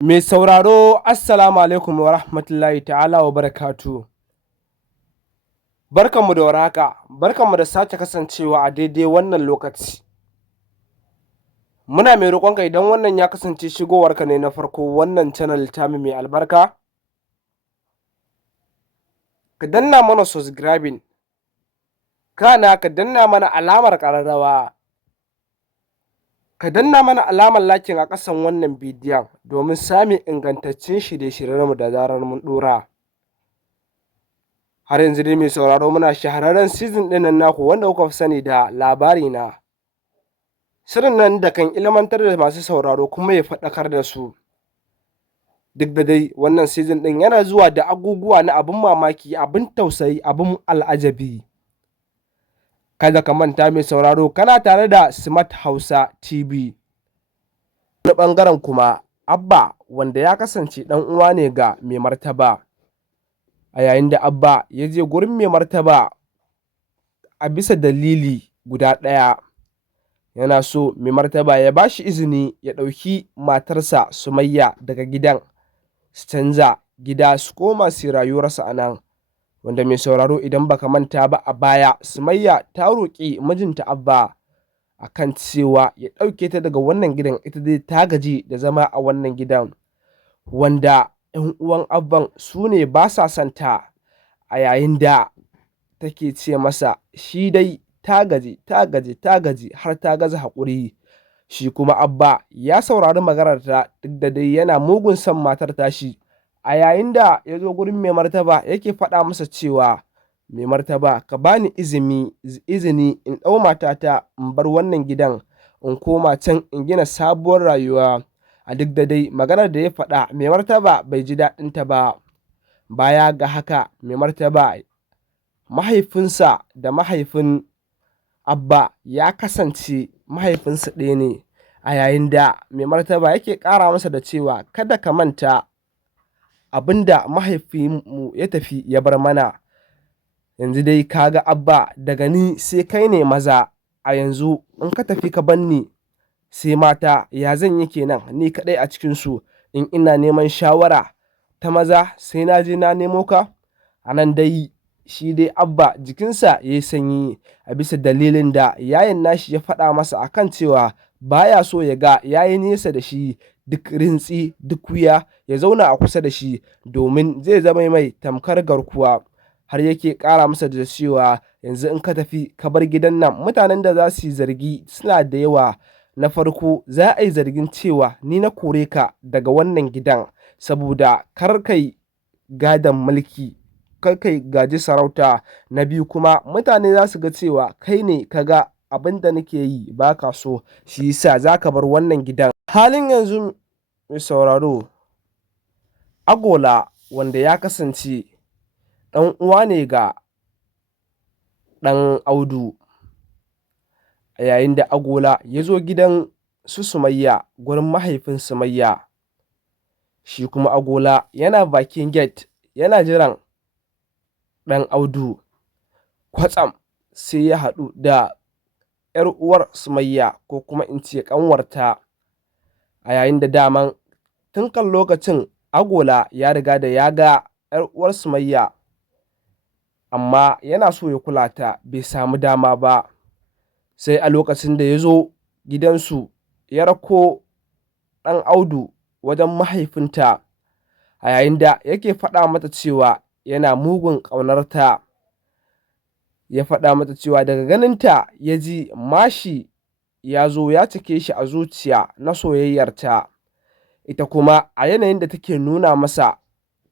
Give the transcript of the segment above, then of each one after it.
Mai sauraro Assalamu alaikum wa rahmatullahi ta'ala wa barakatu. Barkanmu da warhaka, barkanmu da sake kasancewa a daidai wannan lokaci. Muna mai roƙonka idan wannan ya kasance shigowarka ne na farko wannan channel tamu mai albarka, ka danna mana subscribing, kana ka danna mana alamar ƙararrawa, ka danna mana alamar lakin a ƙasan wannan bidiyon domin samun ingantaccen shirye-shiryenmu da zarar mun ɗora. Har yanzu dai mai sauraro muna shahararren season ɗin nan naku wanda kuka fi sani da labari na. Shirin nan da kan ilmantar da masu sauraro kuma ya faɗakar da su. Duk da dai wannan season ɗin yana zuwa da abubuwa na abin mamaki, abin tausayi, abin al'ajabi. Kada ka manta mai sauraro kana tare da Smart Hausa TV. Wani ɓangaren kuma Abba wanda ya kasance ɗan uwa ne ga mai martaba. A yayin da Abba ya je gurin mai martaba a bisa dalili guda ɗaya, yana so mai martaba ya ba shi izini ya ɗauki matarsa Sumayya daga gidan, su canza gida su koma su rayuwarsu a nan. Wanda mai sauraro idan baka manta ba a baya Sumayya ta roƙi mijinta Abba a kan cewa ya ɗauke ta daga wannan gidan, ita dai ta gaji da zama a wannan gidan, wanda 'yan uwan Abban su ne ba sa son ta, a yayin da take ce masa shi dai ta gaji har ta gaza haƙuri. Shi kuma Abba ya saurari maganarta duk da dai yana mugun son matar tashi. A yayin da ya zo gurin mai martaba yake faɗa masa cewa mai martaba ka bani izini in ɗau matata in bar wannan gidan in koma can in gina sabuwar rayuwa. A duk da dai maganar da ya faɗa mai martaba bai ji daɗinta ba. Baya ga haka mai martaba mahaifinsa da mahaifin Abba ya kasance mahaifinsa ɗaya ne. A yayin da mai martaba yake ƙara masa da cewa kada ka manta abin da mahaifinmu ya tafi ya bar mana. Yanzu dai ka ga Abba daga ni sai kai ne maza, a yanzu in ka tafi ka bar ni sai mata, ya zan yi kenan ni kaɗai a cikinsu, in ina neman shawara ta maza sai na je na nemo ka. A nan dai shi dai Abba jikinsa ya yi sanyi a bisa dalilin da yayin nashi ya faɗa masa akan cewa baya so ya ga yayi nesa da shi, duk rintsi duk wuya ya zauna a kusa da shi domin zai zama mai tamkar garkuwa. Har yake ƙara masa da cewa yanzu in ka tafi ka bar gidan nan, mutanen da za su yi zargi suna da yawa. Na farko za a yi zargin cewa ni na kore ka daga wannan gidan saboda kar kai gadon mulki, kar kai gaji sarauta. Na biyu kuma mutane za su ga cewa kai ne ka ga abin da nake yi ba ka so, shi yasa za ka bar wannan gidan. Halin yanzu mai sauraro Agola wanda ya kasance ɗan uwa ne ga ɗan Audu, a yayin da Agola ya zo gidan su Sumayya gurin mahaifin Sumayya, shi kuma Agola yana bakin gate yana jiran ɗan Audu. Kwatsam sai ya haɗu da 'yar uwar Sumayya ko kuma in ce ƙanwarta, a yayin da daman tun kan lokacin Agola ya riga da ya ga 'yar uwar Sumayya amma yana so ya kula ta bai samu dama ba. Sai a lokacin da ya zo gidansu ya rako ɗan Audu wajen mahaifinta, a yayin da yake faɗa mata cewa yana mugun ƙaunarta. Ya faɗa mata cewa daga ganinta ya ji mashi ya zo ya cike shi a zuciya na soyayyarta. Ita kuma a yanayin da take nuna masa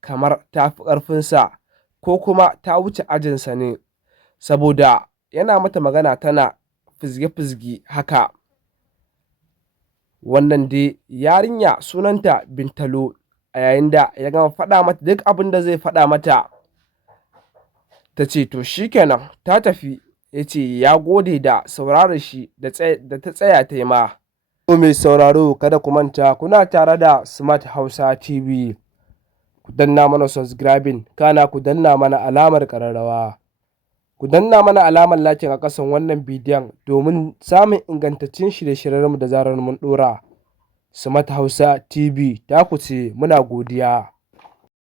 kamar ta fi ƙarfinsa ko kuma ta wuce ajinsa ne, saboda yana mata magana tana fizge-fizge haka. Wannan dai yarinya sunanta Bintalo. A yayin da ya gama faɗa mata duk abin da zai faɗa mata, ta ce to shi kenan ta tafi. Ya ce ya gode da sauraron shi da ta tsaya ta yi ma. Mai sauraro kada ku manta kuna tare da Smart Hausa TV. Ku danna mana subscribing, kana ku danna mana alamar ƙararrawa. Ku danna mana alamar lakin a ƙasan wannan bidiyon domin samun ingantaccen shirye-shiryenmu da zarar mun ɗora. Smart Hausa TV taku ce, muna godiya.